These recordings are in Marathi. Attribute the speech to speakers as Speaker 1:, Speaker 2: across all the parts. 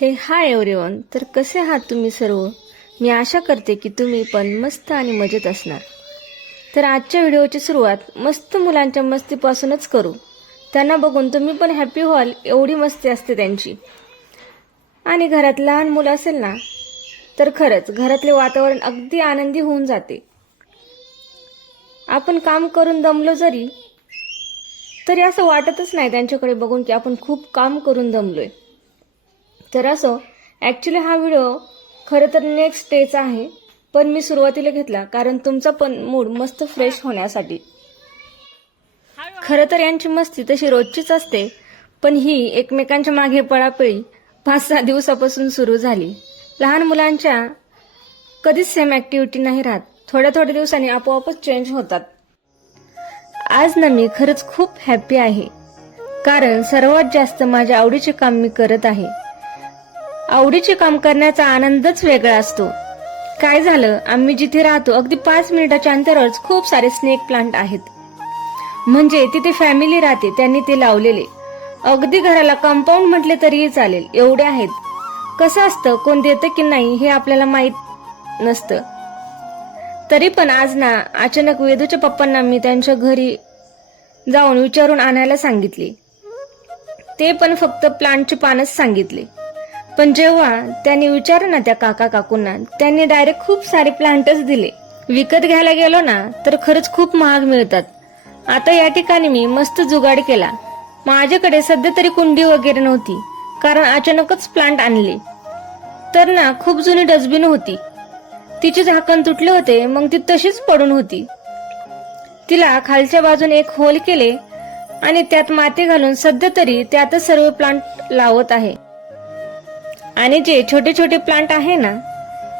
Speaker 1: हे हाय एवरीवन तर कसे आहात तुम्ही सर्व? मी आशा करते की तुम्ही पण मस्त आणि मजेत असणार. तर आजच्या व्हिडिओची सुरुवात मस्त मुलांच्या मस्तीपासूनच करू. त्यांना बघून तुम्ही पण हॅपी व्हाल एवढी मस्ती असते त्यांची. आणि घरात लहान मुलं असेल ना तर खरंच घरातले वातावरण अगदी आनंदी होऊन जाते. आपण काम करून दमलो जरी तरी असं वाटतच नाही त्यांच्याकडे बघून की आपण खूप काम करून दमलोय. तर असो ॲक्च्युली हा व्हिडिओ खरं तर नेक्स्ट डेचा आहे पण मी सुरुवातीला घेतला कारण तुमचा पण मूड मस्त फ्रेश होण्यासाठी. खरं तर यांची मस्ती तशी रोजचीच असते पण ही एकमेकांच्या मागे पळापळी पाच सहा दिवसापासून सुरू झाली. लहान मुलांच्या कधीच सेम ॲक्टिव्हिटी नाही राहत. थोड्या थोड्या दिवसांनी आपोआपच चेंज होतात. आज ना मी खरंच खूप हॅपी आहे. कारण सर्वात जास्त माझ्या आवडीचे काम मी करत आहे. आवडीचे काम करण्याचा आनंदच वेगळा असतो. काय झालं? आम्ही जिथे राहतो अगदी पाच मिनिटाच्या अंतरावरच खूप सारे स्नेक प्लांट आहेत. म्हणजे तिथे फॅमिली राहते त्यांनी ते लावलेले. अगदी घराला कंपाऊंड म्हटले तरीही चालेल एवढे आहेत. कसं असतं कोण देतं की नाही हे आपल्याला माहीत नसतं. तरी पण आज ना अचानक वेदूच्या पप्पांना मी त्यांच्या घरी जाऊन विचारून आणायला सांगितले. ते पण फक्त प्लांटची पानच सांगितले. पण जेव्हा त्यांनी विचारलं ना त्या काका काकूंना त्यांनी डायरेक्ट खूप सारे प्लांटच दिले. विकत घ्यायला गेलो ना तर खरंच खूप महाग मिळतात. आता या ठिकाणी मी मस्त जुगाड केला. माझ्याकडे सध्या तरी कुंडी वगैरे नव्हती कारण अचानकच प्लांट आणले. तर ना खूप जुनी डस्टबिन होती. तिचे झाकण तुटले होते मग ती तशीच पडून होती. तिला खालच्या बाजूने एक होल केले आणि त्यात माती घालून सध्या तरी त्यातच सर्व प्लांट लावत आहे. आणि जे छोटे छोटे प्लांट आहे ना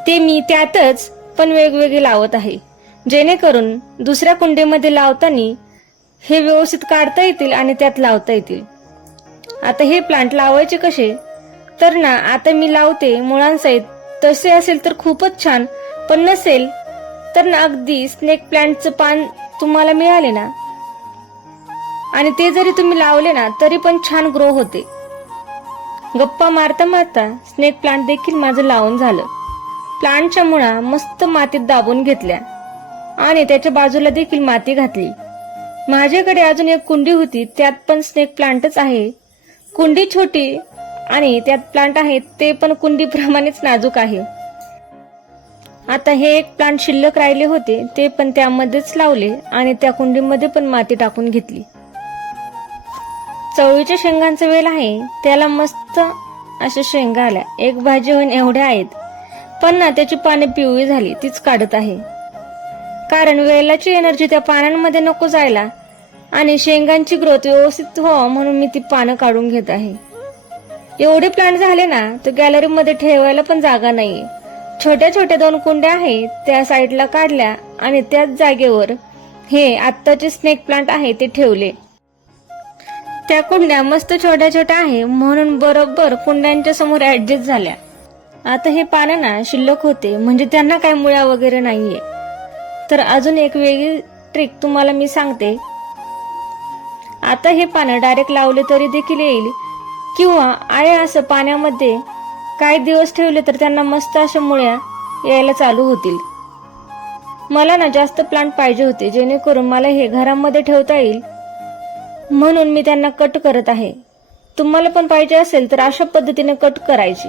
Speaker 1: ते मी त्यातच पण वेगवेगळे लावत आहे. जेणेकरून दुसऱ्या कुंडीमध्ये लावताना हे व्यवस्थित काढता येतील आणि त्यात लावता येतील. आता हे प्लांट लावायचे कसे? तर ना आता मी लावते मुळांसहित. तसे असेल तर खूपच छान पण नसेल तर ना अगदी स्नेक प्लांटचं पान तुम्हाला मिळाले ना. आणि ते जरी तुम्ही लावले ना तरी पण छान ग्रो होते. गप्पा मारता मारता स्नेक प्लांट देखील माझं लावून झालं. प्लांटच्या मुळा मस्त मातीत दाबून घेतल्या. आणि त्याच्या बाजूला देखील माती घातली. माझ्याकडे अजून एक कुंडी होती त्यात पण स्नेक प्लांटच आहे. कुंडी छोटी आणि त्यात प्लांट आहेत ते पण कुंडीप्रमाणेच नाजूक आहे. आता हे एक प्लांट शिल्लक राहिले होते ते पण त्यामध्येच लावले आणि त्या कुंडीमध्ये पण माती टाकून घेतली. चवळीच्या शेंगांचा वेल आहे. त्याला मस्त अशा शेंगा आल्या. एक भाजी होऊन एवढ्या आहेत. पण ना त्याची पाने पिवळी झाली. तीच काढत आहे. कारण वेलाची एनर्जी त्या पानांमध्ये नको जायला. आणि शेंगांची ग्रोथ व्यवस्थित हो म्हणून मी ती पानं काढून घेत आहे. एवढे प्लांट झाले ना तर गॅलरीमध्ये ठेवायला पण जागा नाहीये. छोट्या छोट्या दोन कुंड्या आहेत त्या साईडला काढल्या आणि त्याच जागेवर हे आत्ताचे स्नेक प्लांट आहे ते ठेवले. त्या कुंड्या मस्त छोट्या छोट्या आहे म्हणून बरोबर कुंड्यांच्या समोर ऍडजस्ट झाल्या. आता हे पानं ना शिल्लक होते म्हणजे त्यांना काय मुळ्या वगैरे नाहीये. तर अजून एक वेगळी ट्रिक तुम्हाला मी सांगते. आता हे पानं डायरेक्ट लावले तरी देखील येईल किंवा आहे असं पाण्यामध्ये काही दिवस ठेवले तर त्यांना मस्त अशा मुळ्या यायला चालू होतील. मला ना जास्त प्लांट पाहिजे होते जेणेकरून मला हे घरामध्ये ठेवता येईल. म्हणून मी त्यांना कट करत आहे. तुम्हाला पण पाहिजे असेल तर अशा पद्धतीने कट करायची.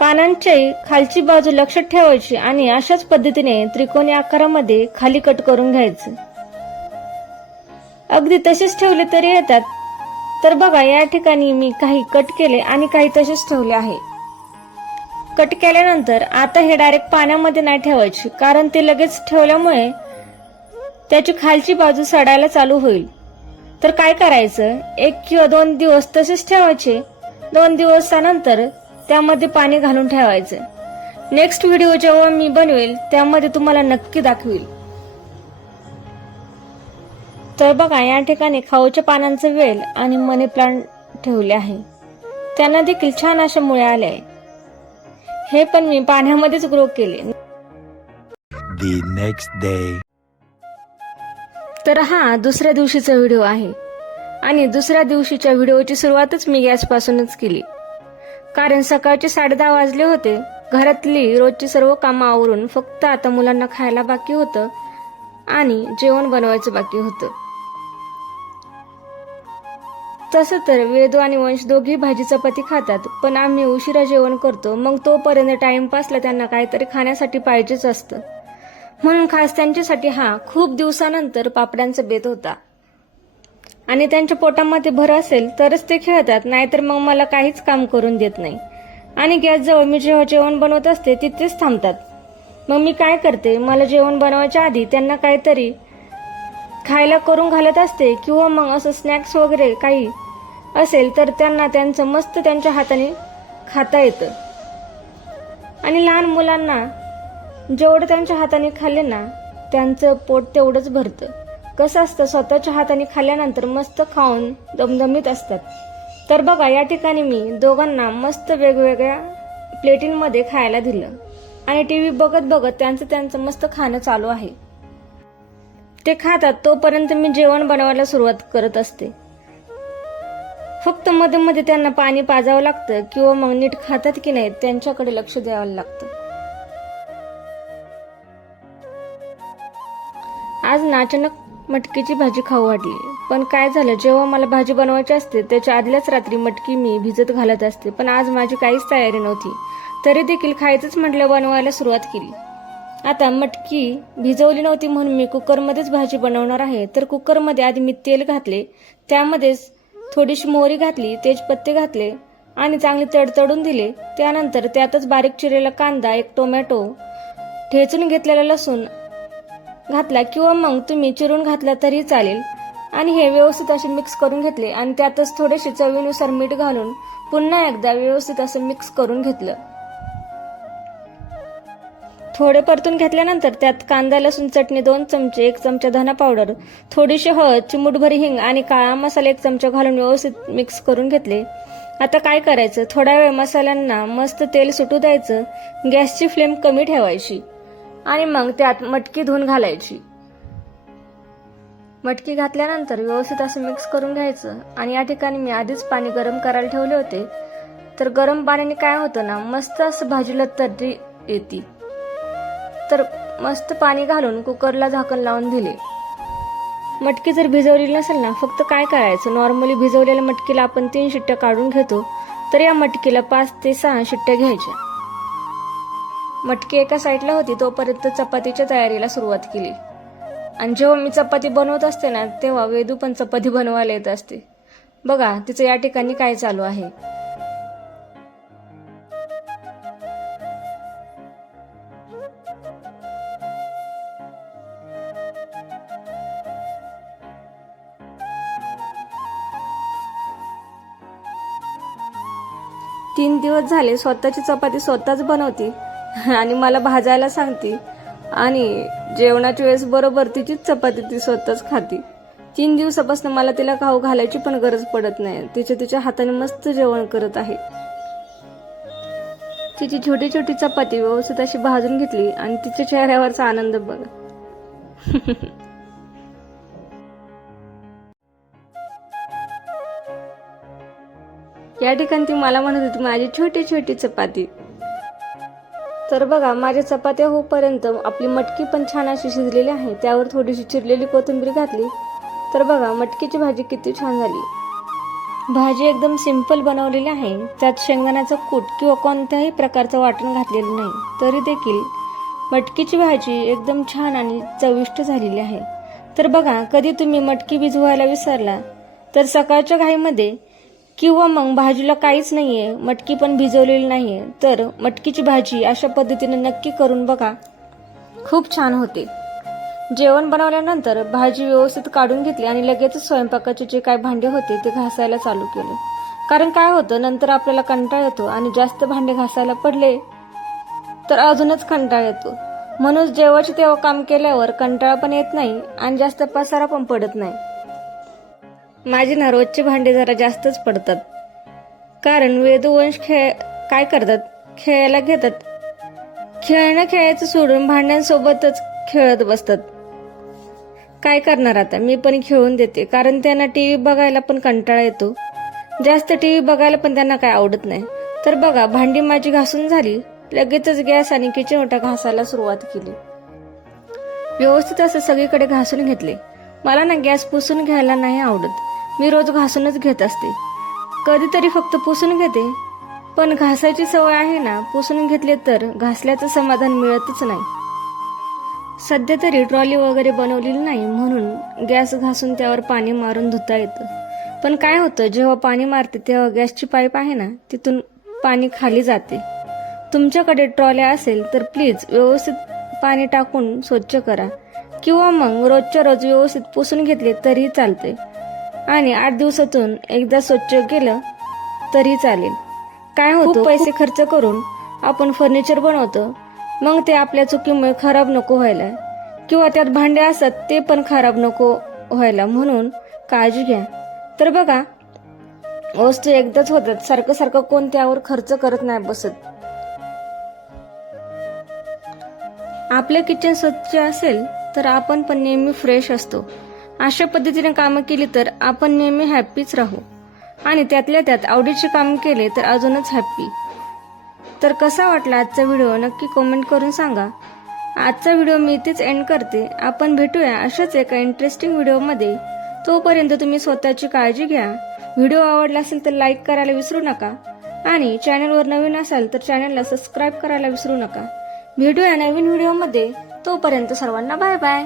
Speaker 1: पानांची खालची बाजू लक्षात ठेवायची आणि अशाच पद्धतीने त्रिकोणी आकारामध्ये खाली कट करून घ्यायचं. अगदी तसेच ठेवले तरी येतात. तर बघा या ठिकाणी मी काही कट केले आणि काही तसेच ठेवले आहे. कट केल्यानंतर आता हे डायरेक्ट पाण्यामध्ये नाही ठेवायचे कारण ते लगेच ठेवल्यामुळे त्याची खालची बाजू सडायला चालू होईल. तर काय करायचं? एक किंवा दोन दिवस तसेच ठेवायचे. दोन दिवसानंतर त्यामध्ये पाणी घालून ठेवायचं. नेक्स्ट व्हिडिओ जेव्हा मी बनवेल त्यामध्ये तुम्हाला नक्की दाखवेल. तर बघा या ठिकाणी खाऊच्या पानांचं वेल आणि मनी प्लांट ठेवले आहे. त्यांना देखील छान अशा मुळ्या आल्या आहे हे पण मी पाण्यामध्येच ग्रो केले.
Speaker 2: The next day.
Speaker 1: तर हा दुसऱ्या दिवशीचा व्हिडिओ आहे. आणि दुसऱ्या दिवशीच्या व्हिडिओची सुरुवातच मी गॅसपासूनच केली. कारण सकाळचे साडेदहा वाजले होते. घरातली रोजची सर्व कामं आवरून फक्त आता मुलांना खायला बाकी होतं आणि जेवण बनवायचं बाकी होतं. तसं तर वेदू आणि वंश दोघी भाजी चपाती खातात पण आम्ही उशिरा जेवण करतो मग तोपर्यंत टाइमपासला त्यांना काहीतरी खाण्यासाठी पाहिजेच असतं. म्हणून खास त्यांच्यासाठी हा खूप दिवसानंतर पापड्यांचा बेत होता. आणि त्यांच्या पोटामध्ये भर असेल तरच ते खेळतात नाहीतर मग मला काहीच काम करून देत नाही. आणि गॅसजवळ मी जेव्हा जेवण बनवत असते तिथेच थांबतात. मग मी काय करते मला जेवण बनवायच्या आधी त्यांना काहीतरी खायला करून घालत असते किंवा मग असं स्नॅक्स वगैरे काही असेल तर त्यांना त्यांचं मस्त त्यांच्या हाताने खाता येतं. आणि लहान मुलांना जेवढं त्यांच्या हाताने खाल्ले ना त्यांचं पोट तेवढंच भरतं. कसं असतं स्वतःच्या हाताने खाल्ल्यानंतर मस्त खाऊन दमदमीत असतात. तर बघा या ठिकाणी मी दोघांना मस्त वेगवेगळ्या प्लेटींमध्ये खायला दिलं. आणि टी व्ही बघत बघत त्यांचं त्यांचं मस्त खाणं चालू आहे. ते खातात तोपर्यंत मी जेवण बनवायला सुरुवात करत असते. फक्त मध्ये मध्ये त्यांना पाणी पाजावं लागतं किंवा मग नीट खातात की नाही त्यांच्याकडे लक्ष द्यावं लागतं. आज नाचानक मटकीची भाजी खाऊ वाटली. पण काय झालं? जेव्हा मला भाजी बनवायची असते त्याच्या आदल्याच रात्री मटकी मी भिजत घालत असते. पण आज माझी काहीच तयारी नव्हती. तरी देखील खायचंच म्हटलं बनवायला सुरुवात केली. आता मटकी भिजवली नव्हती म्हणून मी कुकरमध्येच भाजी बनवणार आहे. तर कुकरमध्ये आधी मी तेल घातले. त्यामध्येच थोडीशी मोहरी घातली तेजपत्ते घातले आणि चांगले तडतडून दिले. त्यानंतर त्यातच बारीक चिरलेला कांदा एक टोमॅटो ठेचून घेतलेला लसूण घातला किंवा मग तुम्ही चिरून घातला तरी चालेल. आणि हे व्यवस्थित असे मिक्स करून घेतले आणि त्यातच थोडेसे चवीनुसार मीठ घालून पुन्हा एकदा व्यवस्थित असं मिक्स करून घेतलं. थोडे परतून घेतल्यानंतर त्यात कांदा लसूण चटणी दोन चमचे एक चमचा धना पावडर थोडीशी हळद चिमूटभरी हिंग आणि काळा मसाला एक चमचा घालून व्यवस्थित मिक्स करून घेतले. आता काय करायचं? थोडा वेळ मसाल्यांना मस्त तेल सुटू द्यायचं. गॅसची फ्लेम कमी ठेवायची. आणि मग त्यात मटकी धुवून घालायची. मटकी घातल्यानंतर व्यवस्थित असं मिक्स करून घ्यायचं. आणि या ठिकाणी मी आधीच पाणी गरम करायला ठेवले होते. तर गरम पाण्याने काय होतं ना मस्त असं भाजीला तर्री येते. तर मस्त पाणी घालून कुकरला झाकण लावून दिले. मटकी जर भिजवली नसेल ना फक्त काय करायचं? नॉर्मली भिजवलेल्या मटकीला आपण तीन शिट्ट्या काढून घेतो. तर या मटकीला पाच ते सहा शिट्ट्या घ्यायच्या. मटकी एका साईडला होती तोपर्यंत चपातीच्या तयारीला सुरुवात केली. आणि जेव्हा मी चपाती बनवत असते ना तेव्हा वेदू पण चपाती बनवायला येत असते. बघा तिचं या ठिकाणी काय चालू आहे. तीन दिवस झाले स्वतःची चपाती स्वतःच बनवते. आणि मला भाजायला सांगते. आणि जेवणाच्या वेळेस बरोबर तिचीच चपाती ती स्वतःच खाती. तीन दिवसापासून मला तिला खाऊ घालायची पण गरज पडत नाही. तिच्या तिच्या हाताने मस्त जेवण करत आहे. तिची छोटी छोटी चपाती व्यवस्थित अशी भाजून घेतली आणि तिच्या चेहऱ्यावरचा आनंद बघा. या ठिकाणी ती मला म्हणत होती माझी छोटी छोटी चपाती. तर बघा माझ्या चपात्या होईपर्यंत आपली मटकी पण छान अशी शिजलेली आहे. त्यावर थोडीशी चिरलेली कोथिंबीर घातली. तर बघा मटकीची भाजी किती छान झाली. भाजी एकदम सिंपल बनवलेली आहे. त्यात शेंगदाण्याचं कूट किंवा कोणत्याही प्रकारचं वाटण घातलेलं नाही. तरी देखील मटकीची भाजी एकदम छान आणि चविष्ट झालेली आहे. तर बघा कधी तुम्ही मटकी भिजवायला विसरला तर सकाळच्या घाईमध्ये किंवा मग भाजीला काहीच नाहीये मटकी पण भिजवलेली नाहीये तर मटकीची भाजी अशा पद्धतीने नक्की करून बघा. खूप छान होते. जेवण बनवल्यानंतर भाजी व्यवस्थित काढून घेतली आणि लगेचच स्वयंपाकाचे जे काय भांडे होते ते घासायला चालू केले. कारण काय होतं नंतर आपल्याला कंटाळ येतो आणि जास्त भांडे घासायला पडले तर अजूनच कंटाळ येतो. म्हणून जेव्हाचे तेव्हा काम केल्यावर कंटाळा पण येत नाही आणि जास्त पसारा पण पडत नाही. माझे ना रोजचे भांडे जरा जास्तच पडतात. कारण वेदवंश खेळ काय करतात? खेळायला घेतात. खेळणं खेळायचं सोडून भांड्यांसोबतच खेळत बसतात. काय करणार आता? मी पण खेळून देते. कारण त्यांना टी व्ही बघायला पण कंटाळा येतो. जास्त टी व्ही बघायला पण त्यांना काय आवडत नाही. तर बघा भांडी माझी घासून झाली. लगेचच गॅस आणि किचन ओटा घासायला सुरुवात केली. व्यवस्थित असं सगळीकडे घासून घेतले. मला ना गॅस पुसून घ्यायला नाही आवडत. मी रोज घासूनच घेत असते. कधीतरी फक्त पुसून घेते. पण घासायची सवय आहे ना पुसून घेतले तर घासल्याचं समाधान मिळतच नाही. सध्या तरी ट्रॉली वगैरे बनवलेली नाही म्हणून गॅस घासून त्यावर पाणी मारून धुता येतं. पण काय होतं जेव्हा पाणी मारते तेव्हा गॅसची पाईप आहे ना तिथून पाणी खाली जाते. तुमच्याकडे ट्रॉल्या असेल तर प्लीज व्यवस्थित पाणी टाकून स्वच्छ करा. किंवा मग रोजच्या रोज व्यवस्थित पुसून घेतले तरीही चालते आणि आठ दिवसातून एकदा स्वच्छ केलं तरी चालेल. काय होतं पैसे खर्च करून आपण फर्निचर बनवतो मग ते आपल्या चुकीमुळे खराब नको व्हायला. किंवा त्यात भांडे असतात ते पण खराब नको व्हायला. म्हणून काळजी घ्या. तर बघा वस्तू एकदाच होतात सारखं सारखं कोण त्यावर खर्च करत नाही बसत. आपलं किचन स्वच्छ असेल तर आपण पण नेहमी फ्रेश असतो. अशा पद्धतीने कामं केली तर आपण नेहमी हॅप्पीच राहू. आणि त्यातल्या त्यात आवडीचे काम केले तर अजूनच हॅप्पी तर कसा वाटला आजचा व्हिडिओ नक्की कमेंट करून सांगा. आजचा व्हिडिओ मी इथेच एंड करते. आपण भेटूया अशाच एका इंटरेस्टिंग व्हिडिओमध्ये तोपर्यंत तुम्ही स्वतःची काळजी घ्या. व्हिडिओ आवडला असेल तर लाईक करायला विसरू नका. आणि चॅनलवर नवीन असाल तर चॅनलला सबस्क्राईब करायला विसरू नका. भेटूया नवीन व्हिडिओमध्ये तोपर्यंत सर्वांना बाय बाय